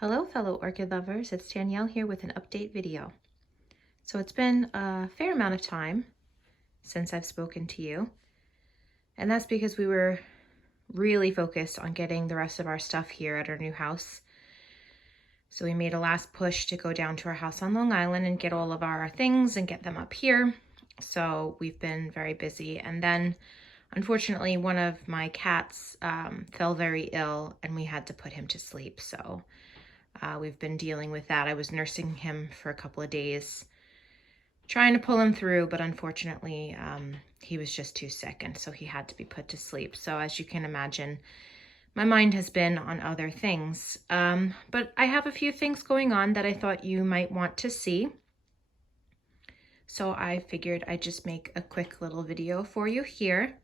Hello fellow orchid lovers, it's Danielle here with an update video. So it's been a fair amount of time since I've spoken to you, and that's because we were really focused on getting the rest of our stuff here at our new house. So we made a last push to go down to our house on Long Island and get all of our things and get them up here. So we've been very busy, and then unfortunately one of my cats fell very ill and we had to put him to sleep. So we've been dealing with that. I was nursing him for a couple of days, trying to pull him through, but unfortunately he was just too sick, and so he had to be put to sleep. So as you can imagine, my mind has been on other things. But I have a few things going on that I thought you might want to see. So I figured I'd just make a quick little video for you here.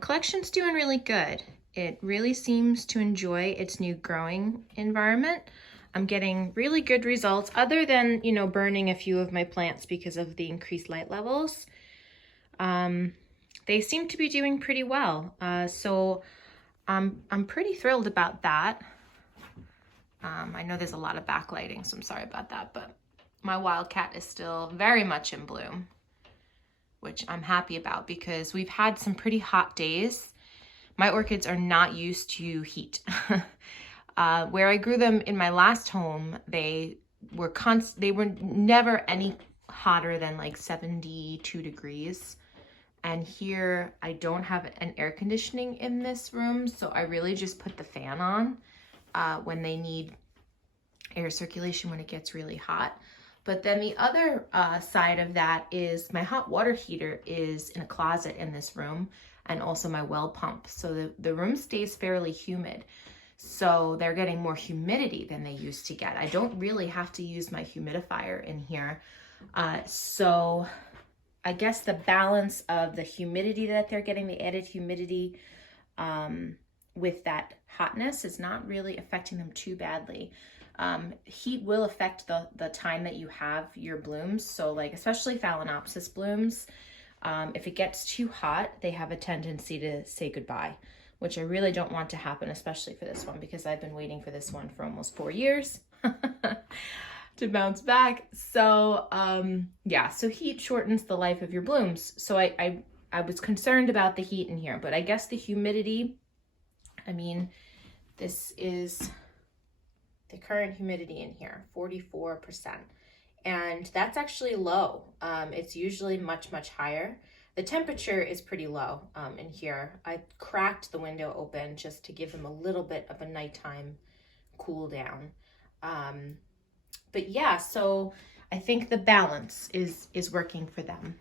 Collection's doing really good. It really seems to enjoy its new growing environment. I'm getting really good results, other than, burning a few of my plants because of the increased light levels. They seem to be doing pretty well. So I'm pretty thrilled about that. I know there's a lot of backlighting, so I'm sorry about that, but my wildcat is still very much in bloom, which I'm happy about because we've had some pretty hot days. My orchids are not used to heat. Where I grew them in my last home, they were never any hotter than like 72 degrees. And here I don't have an air conditioning in this room, so I really just put the fan on when they need air circulation when it gets really hot. But then the other side of that is my hot water heater is in a closet in this room, and also my well pump. So the room stays fairly humid. So they're getting more humidity than they used to get. I don't really have to use my humidifier in here. So I guess the balance of the humidity that they're getting, the added humidity with that hotness, is not really affecting them too badly. Heat will affect the time that you have your blooms. So like, especially Phalaenopsis blooms, if it gets too hot, they have a tendency to say goodbye, which I really don't want to happen, especially for this one, because I've been waiting for this one for almost 4 years to bounce back. So yeah, so heat shortens the life of your blooms. So I was concerned about the heat in here, but I guess the humidity, I mean, this is the current humidity in here, 44%. And that's actually low. It's usually much, much higher. The temperature is pretty low in here. I cracked the window open just to give them a little bit of a nighttime cool down. But yeah, so I think the balance is working for them,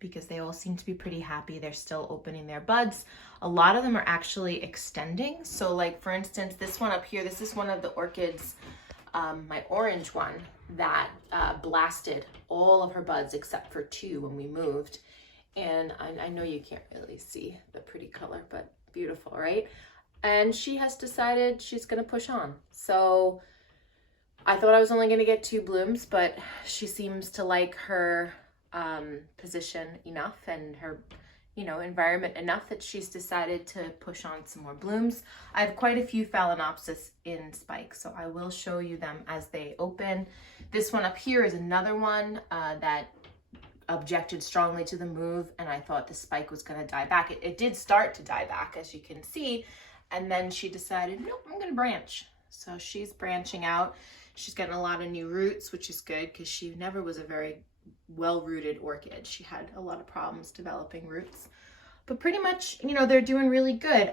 because they all seem to be pretty happy. They're still opening their buds. A lot of them are actually extending. So like, for instance, this one up here, this is one of the orchids, my orange one, that blasted all of her buds except for 2 when we moved. And I know you can't really see the pretty color, but beautiful, right? And she has decided she's gonna push on. So I thought I was only gonna get 2 blooms, but she seems to like her position enough and her environment enough that she's decided to push on some more blooms. I have quite a few Phalaenopsis in spike, so I will show you them as they open. This one up here is another one that objected strongly to the move, and I thought the spike was going to die back. It did start to die back, as you can see, and then she decided, nope, I'm going to branch. So she's branching out. She's getting a lot of new roots, which is good because she never was a very well-rooted orchid. She had a lot of problems developing roots, but pretty much, they're doing really good.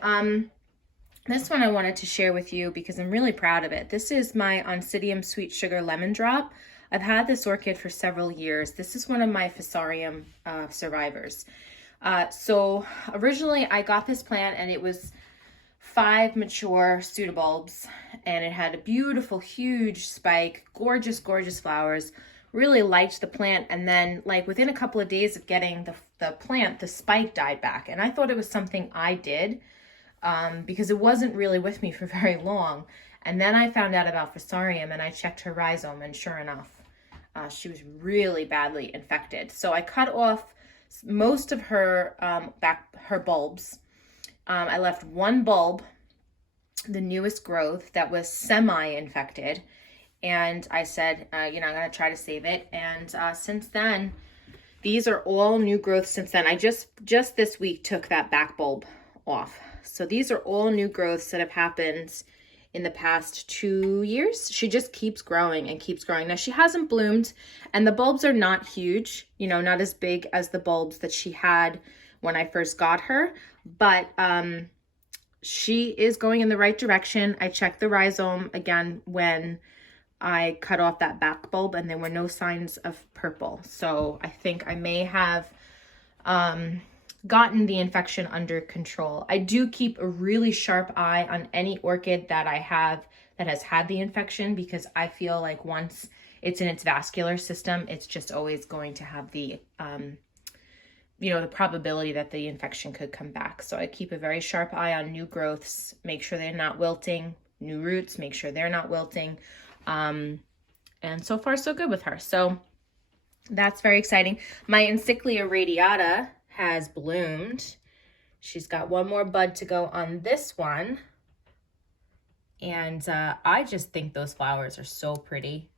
This one I wanted to share with you because I'm really proud of it. This is my Oncidium Sweet Sugar Lemon Drop. I've had this orchid for several years. This is one of my Fusarium survivors. So originally I got this plant and it was 5 mature pseudobulbs, and it had a beautiful, huge spike, gorgeous, gorgeous flowers. Really liked the plant, and then like within a couple of days of getting the plant, the spike died back, and I thought it was something I did because it wasn't really with me for very long. And then I found out about Fusarium, and I checked her rhizome, and sure enough, she was really badly infected. So I cut off most of her her bulbs. I left 1 bulb the newest growth that was semi-infected. And I said, you know, I'm going to try to save it. And since then, these are all new growths since then. I just this week took that back bulb off. So these are all new growths that have happened in the past 2 years. She just keeps growing and keeps growing. Now, she hasn't bloomed, and the bulbs are not huge, you know, not as big as the bulbs that she had when I first got her, but she is going in the right direction. I checked the rhizome again when I cut off that back bulb, and there were no signs of purple. So I think I may have gotten the infection under control. I do keep a really sharp eye on any orchid that I have that has had the infection, because I feel like once it's in its vascular system, it's just always going to have the, you know, the probability that the infection could come back. So I keep a very sharp eye on new growths, make sure they're not wilting, new roots, make sure they're not wilting. And so far so good with her. So that's very exciting. My Insignia Radiata has bloomed. She's got one more bud to go on this one. And I just think those flowers are so pretty.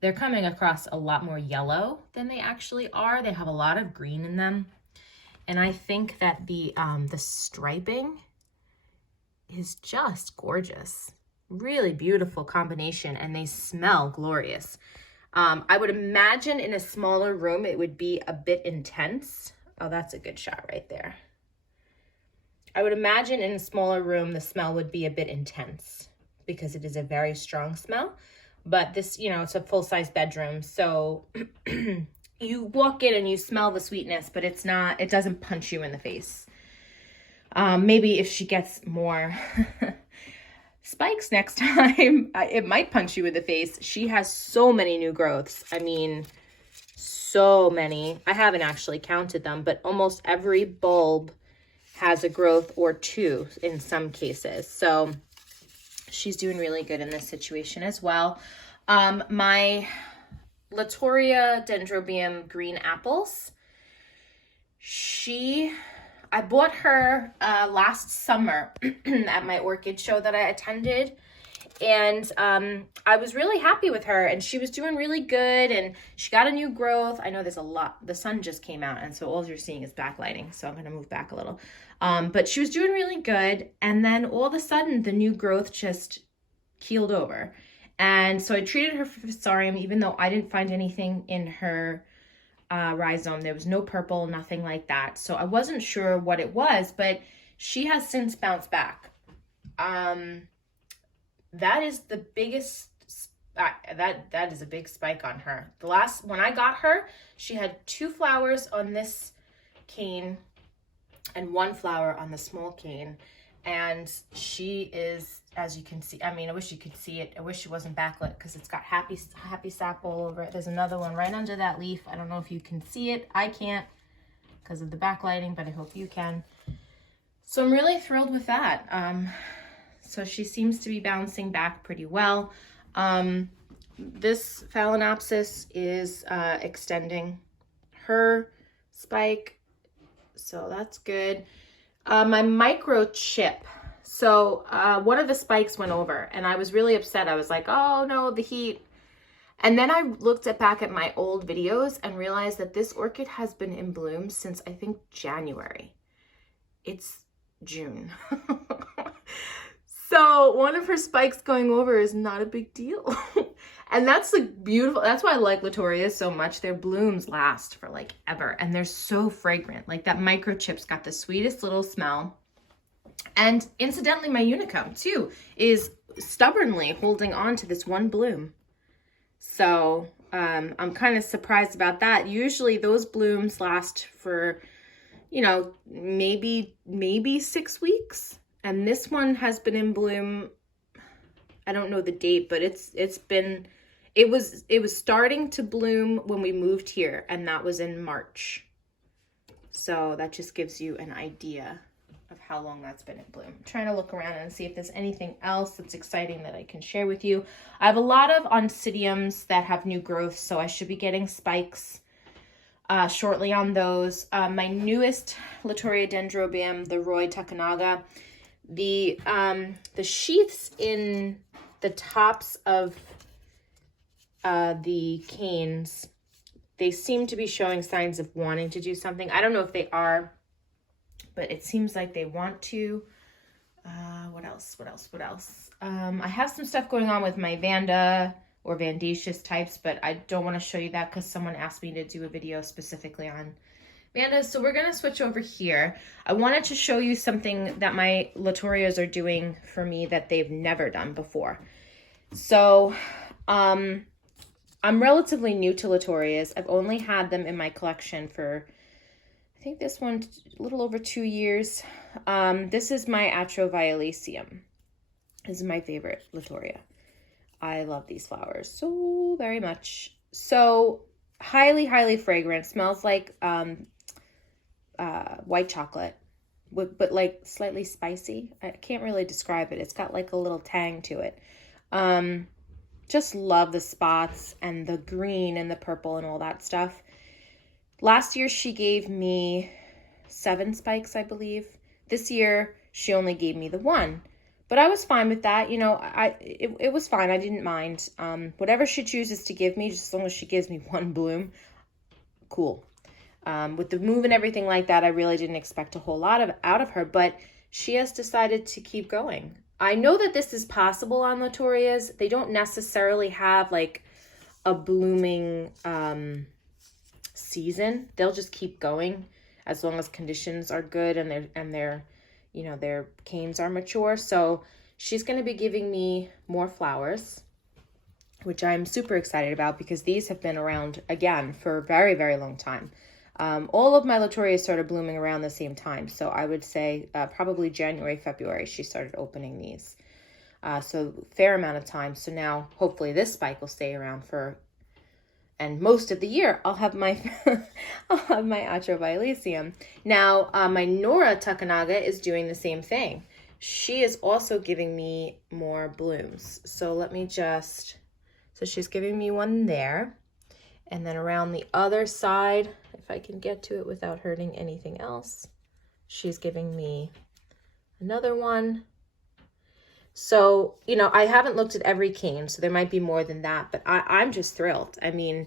They're coming across a lot more yellow than they actually are. They have a lot of green in them. And I think that the striping is just gorgeous. Really beautiful combination, and they smell glorious. I would imagine in a smaller room it would be a bit intense. Oh, that's a good shot right there. I would imagine in a smaller room the smell would be a bit intense because it is a very strong smell. But this, you know, it's a full-size bedroom, so you walk in and you smell the sweetness, but it's not, it doesn't punch you in the face. Maybe if she gets more spikes next time, it might punch you in the face. She has so many new growths. I mean, so many. I haven't actually counted them, but almost every bulb has a growth or two in some cases. So she's doing really good in this situation as well. My Latoria Dendrobium green apples, I bought her last summer at my orchid show that I attended, and I was really happy with her, and she was doing really good, and she got a new growth. I know there's a lot, the sun just came out, and so all you're seeing is backlighting, so I'm going to move back a little. But she was doing really good, and then all of a sudden the new growth just keeled over. And so I treated her for Fusarium, even though I didn't find anything in her rhizome. There was no purple, nothing like that. So I wasn't sure what it was, but she has since bounced back. That is the biggest, that is a big spike on her. When I got her, she had 2 flowers on this cane and 1 flower on the small cane. And she is, as you can see, I mean, I wish you could see it. I wish it wasn't backlit because it's got happy sap all over it. There's another one right under that leaf. I don't know if you can see it. I can't because of the backlighting, but I hope you can. So I'm really thrilled with that. So she seems to be bouncing back pretty well. This Phalaenopsis is extending her spike, so that's good. My microchip. So one of the spikes went over, and I was really upset. I was like, oh no, the heat. And then I looked back at my old videos and realized that this orchid has been in bloom since I think January. It's June. So one of her spikes going over is not a big deal. And that's like beautiful. That's why I like Latoria so much. Their blooms last for like ever. And they're so fragrant. Like that microchip's got the sweetest little smell. And incidentally, my Unicum too is stubbornly holding on to this one bloom. So I'm kind of surprised about that. Usually those blooms last for, you know, maybe 6 weeks. And this one has been in bloom, I don't know the date, but it was starting to bloom when we moved here, and that was in March. So that just gives you an idea of how long that's been in bloom. I'm trying to look around and see if there's anything else that's exciting that I can share with you. I have a lot of Oncidiums that have new growth, so I should be getting spikes shortly on those. My newest Latoria Dendrobium, the Roy Takanaga, The sheaths in the tops of the canes, they seem to be showing signs of wanting to do something. I don't know if they are, but it seems like they want to. What else? I have some stuff going on with my Vanda or Vandaceous types, but I don't want to show you that because someone asked me to do a video specifically on Vandas. So we're going to switch over here. I wanted to show you something that my Latorias are doing for me that they've never done before. So I'm relatively new to Latorias. I've only had them in my collection for, I think this one, a little over 2 years. This is my Atro Violaceum. This is my favorite Latoria. I love these flowers so very much. So highly, highly fragrant. Smells like white chocolate, but like slightly spicy. I can't really describe it. It's got like a little tang to it. Just love the spots and the green and the purple and all that stuff. Last year she gave me 7 spikes, I believe. This year she only gave me the 1. But I was fine with that. You know, it was fine. I didn't mind. Whatever she chooses to give me, just as long as she gives me 1 bloom, cool. With the move and everything like that, I really didn't expect a whole lot out of her, but she has decided to keep going. I know that this is possible on Latorias. They don't necessarily have like a blooming season. They'll just keep going as long as conditions are good and their you know, their canes are mature. So she's going to be giving me more flowers, which I'm super excited about because these have been around again for a very, very long time. All of my Latorias started blooming around the same time. So I would say probably January, February, she started opening these. So fair amount of time. So now hopefully this spike will stay around for, and most of the year I'll have my Atro Violaceum. Now my Nora Takanaga is doing the same thing. She is also giving me more blooms. So let me just, so she's giving me one there. And then around the other side, if I can get to it without hurting anything else, she's giving me another one. So, you know, I haven't looked at every cane, so there might be more than that, but I'm just thrilled. I mean,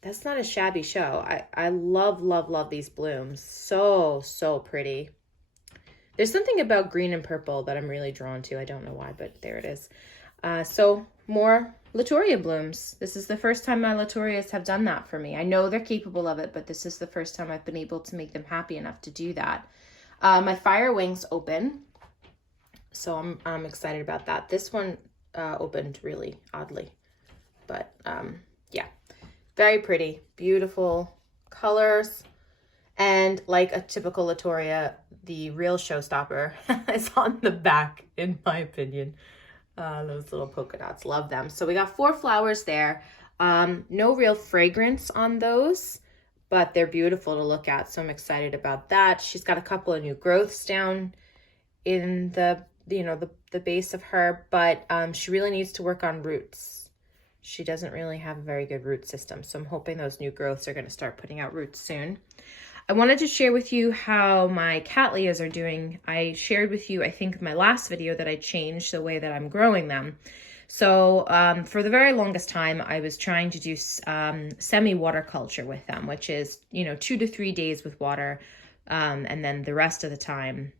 that's not a shabby show. I love, love, love these blooms. So, so pretty. There's something about green and purple that I'm really drawn to. I don't know why, but there it is. So more Latoria blooms. This is the first time my Latorias have done that for me. I know they're capable of it, but this is the first time I've been able to make them happy enough to do that. My fire wings open. So I'm excited about that. This one opened really oddly, but yeah, very pretty, beautiful colors. And like a typical Latoria, the real showstopper is on the back, in my opinion. Those little polka dots, love them. So we got 4 flowers there. No real fragrance on those, but they're beautiful to look at. So I'm excited about that. She's got a couple of new growths down in the, you know, the base of her, but she really needs to work on roots. She doesn't really have a very good root system. So I'm hoping those new growths are going to start putting out roots soon. I wanted to share with you how my Cattleyas are doing. I shared with you, I think, in my last video that I changed the way that I'm growing them. So for the very longest time, I was trying to do semi-water culture with them, which is, you know, 2 to 3 days with water. And then the rest of the time,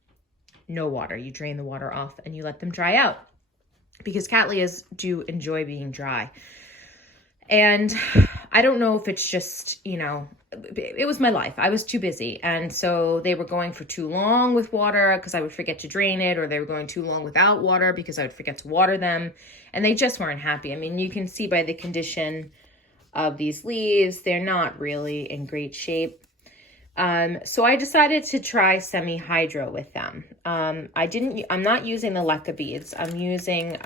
no water. You drain the water off and you let them dry out because Cattleyas do enjoy being dry. And I don't know if it's just, you know, it was my life. I was too busy. And so they were going for too long with water because I would forget to drain it, or they were going too long without water because I would forget to water them. And they just weren't happy. I mean, you can see by the condition of these leaves, they're not really in great shape. So I decided to try semi-hydro with them. I'm not using the leca beads. I'm using,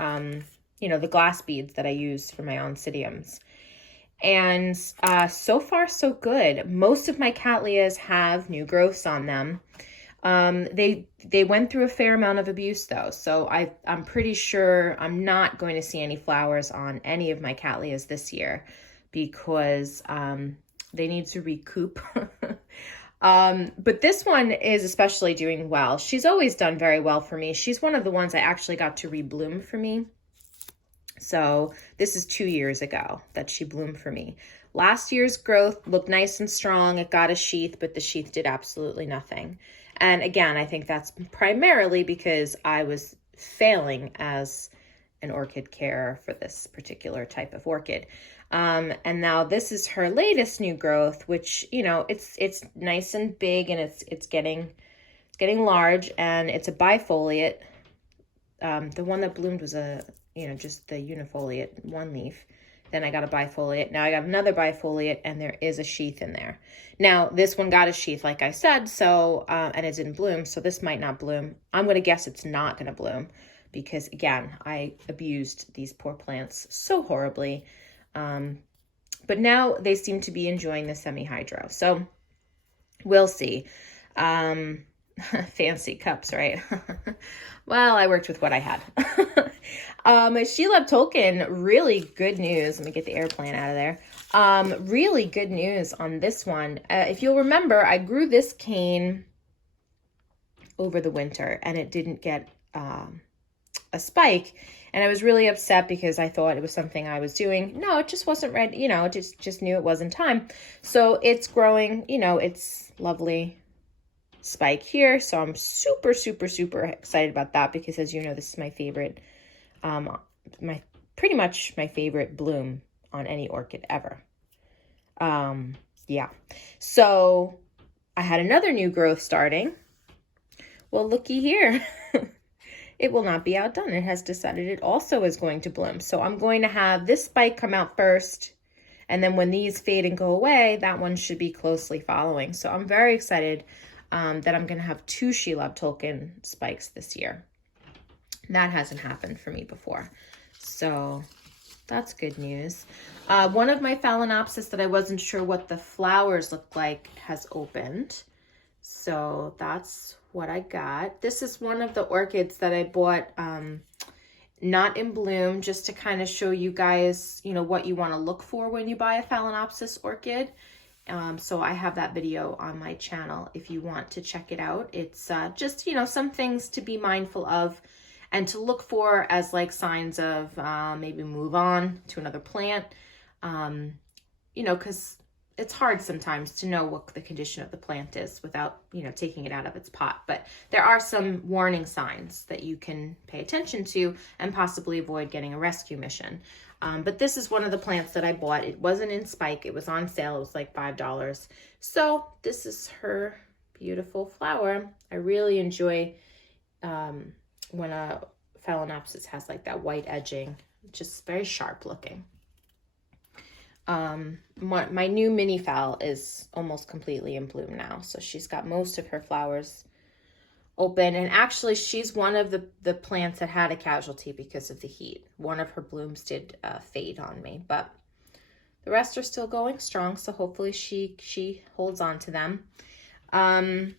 you know, the glass beads that I use for my Oncidiums. And so far, so good. Most of my Cattleyas have new growths on them. They went through a fair amount of abuse, though. So I'm pretty sure I'm not going to see any flowers on any of my Cattleyas this year because they need to recoup. But this one is especially doing well. She's always done very well for me. She's one of the ones I actually got to rebloom for me. So this is 2 years ago that she bloomed for me. Last year's growth looked nice and strong. It got a sheath, but the sheath did absolutely nothing. And again, I think that's primarily because I was failing as an orchid carer for this particular type of orchid. And now this is her latest new growth, which, you know, it's nice and big, and it's getting large, and it's a bifoliate. The one that bloomed was just the unifoliate one leaf. Then I got a bifoliate. Now I got another bifoliate, and there is a sheath in there. Now this one got a sheath, like I said, so and it didn't bloom, so this might not bloom. I'm going to guess it's not going to bloom because, again, I abused these poor plants so horribly. But now they seem to be enjoying the semi-hydro. So we'll see. Fancy cups, right? Well, I worked with what I had. Sheila Tolkien, really good news. Let me get the air plant out of there. Really good news on this one. If you'll remember, I grew this cane over the winter, and it didn't get a spike. And I was really upset because I thought it was something I was doing. No, it just wasn't ready. You know, it just knew it wasn't time. So it's growing, you know, it's lovely spike here. So I'm super, super, super excited about that because, as you know, this is my favorite, pretty much my favorite bloom on any orchid ever. Yeah. So I had another new growth starting. Well, looky here. It will not be outdone. It has decided it also is going to bloom. So I'm going to have this spike come out first, and then when these fade and go away, that one should be closely following. So I'm very excited that I'm going to have 2 Sheila Tolkien spikes this year. That hasn't happened for me before. So that's good news. One of my Phalaenopsis that I wasn't sure what the flowers looked like has opened. So that's what I got. This is one of the orchids that I bought not in bloom, just to kind of show you guys, you know, what you want to look for when you buy a Phalaenopsis orchid. So I have that video on my channel if you want to check it out. It's just, you know, some things to be mindful of and to look for as like signs of maybe move on to another plant. You know, because it's hard sometimes to know what the condition of the plant is without, you know, taking it out of its pot. But there are some warning signs that you can pay attention to and possibly avoid getting a rescue mission. But this is one of the plants that I bought. It wasn't in spike. It was on sale. It was like $5. So this is her beautiful flower. I really enjoy when a Phalaenopsis has like that white edging, just very sharp looking. My new mini phal is almost completely in bloom now. So she's got most of her flowers open, and actually she's one of the plants that had a casualty because of the heat. One of her blooms did fade on me, but the rest are still going strong. So hopefully she holds on to them. My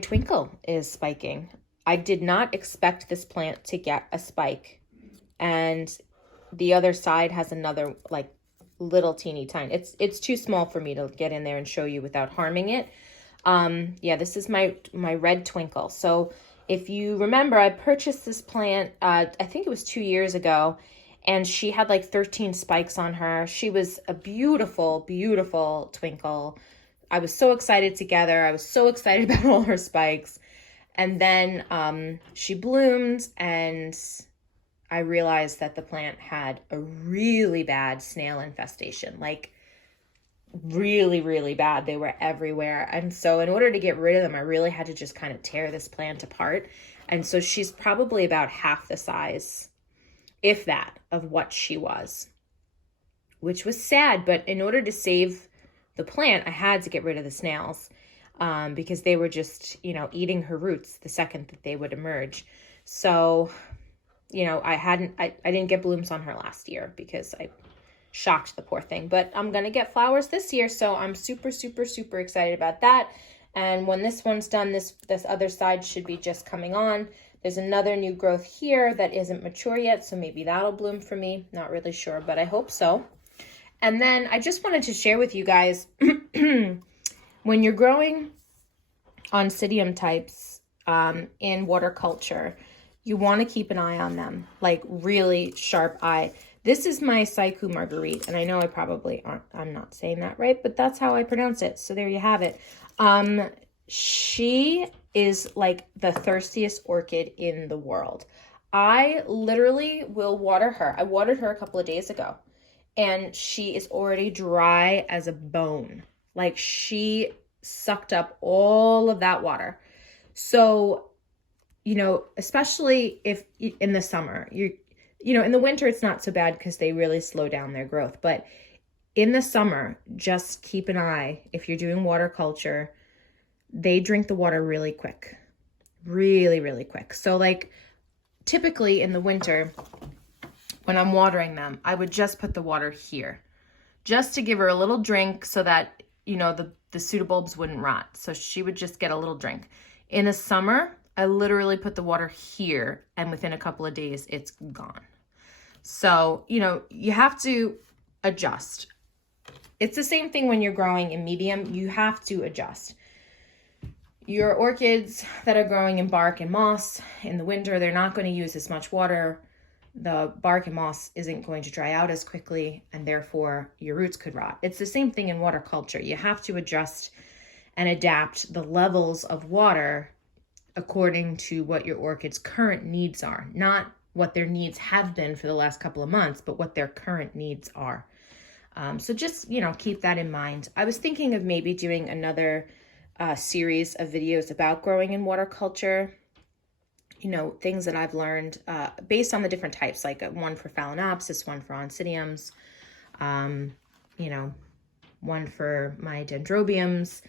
twinkle is spiking. I did not expect this plant to get a spike, and the other side has another like little teeny tiny. It's too small for me to get in there and show you without harming it. Yeah, this is my red twinkle. So if you remember, I purchased this plant, I think it was 2 years ago, and she had like 13 spikes on her. She was a beautiful, beautiful twinkle. I was so excited to get her. I was so excited about all her spikes. And then she bloomed, and I realized that the plant had a really bad snail infestation, like really, really bad. They were everywhere. And so in order to get rid of them, I really had to just kind of tear this plant apart. And so she's probably about half the size, if that, of what she was, which was sad. But in order to save the plant, I had to get rid of the snails because they were just, you know, eating her roots the second that they would emerge. So, you know, I didn't get blooms on her last year because I shocked the poor thing, but I'm going to get flowers this year. So I'm super, super, super excited about that. And when this one's done, this other side should be just coming on. There's another new growth here that isn't mature yet. So maybe that'll bloom for me. Not really sure, but I hope so. And then I just wanted to share with you guys when you're growing Oncidium types in water culture, you want to keep an eye on them, like really sharp eye. This is my Saiku Marguerite, and I know I probably aren't, I'm not saying that right, but that's how I pronounce it. So there you have it. She is like the thirstiest orchid in the world. I literally will water her. I watered her a couple of days ago, and she is already dry as a bone. Like, she sucked up all of that water. So, you know, especially if in the summer, you know, in the winter, it's not so bad because they really slow down their growth. But in the summer, just keep an eye. If you're doing water culture, they drink the water really quick, really, really quick. So like typically in the winter, when I'm watering them, I would just put the water here just to give her a little drink so that, you know, the pseudobulbs wouldn't rot. So she would just get a little drink. In the summer, I literally put the water here, and within a couple of days, it's gone. So, you know, you have to adjust. It's the same thing when you're growing in medium. You have to adjust. Your orchids that are growing in bark and moss in the winter, they're not going to use as much water. The bark and moss isn't going to dry out as quickly, and therefore your roots could rot. It's the same thing in water culture. You have to adjust and adapt the levels of water according to what your orchid's current needs are. Not what their needs have been for the last couple of months, but what their current needs are. So just, you know, keep that in mind. I was thinking of maybe doing another series of videos about growing in water culture. You know, things that I've learned based on the different types, like one for Phalaenopsis, one for Oncidiums, you know, one for my Dendrobiums.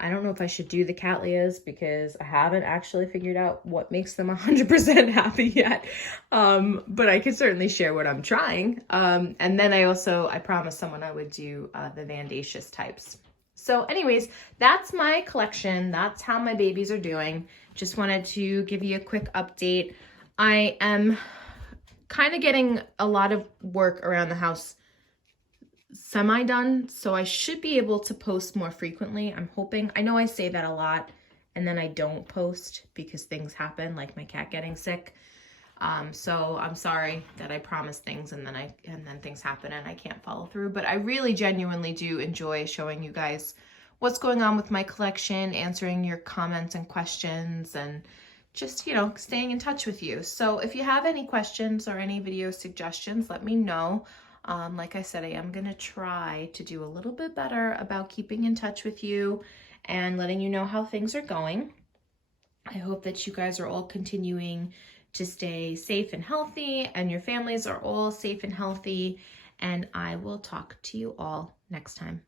I don't know if I should do the Cattleyas because I haven't actually figured out what makes them 100% happy yet. But I could certainly share what I'm trying. And then I promised someone I would do the Vandaceous types. So anyways, that's my collection. That's how my babies are doing. Just wanted to give you a quick update. I am kind of getting a lot of work around the house semi-done, so I should be able to post more frequently. I'm hoping. I know I say that a lot and then I don't post because things happen, like my cat getting sick. So I'm sorry that I promise things and then things happen and I can't follow through. But I really genuinely do enjoy showing you guys what's going on with my collection, answering your comments and questions, and just, you know, staying in touch with you. So if you have any questions or any video suggestions, let me know. Like I said, I am going to try to do a little bit better about keeping in touch with you and letting you know how things are going. I hope that you guys are all continuing to stay safe and healthy, and your families are all safe and healthy, and I will talk to you all next time.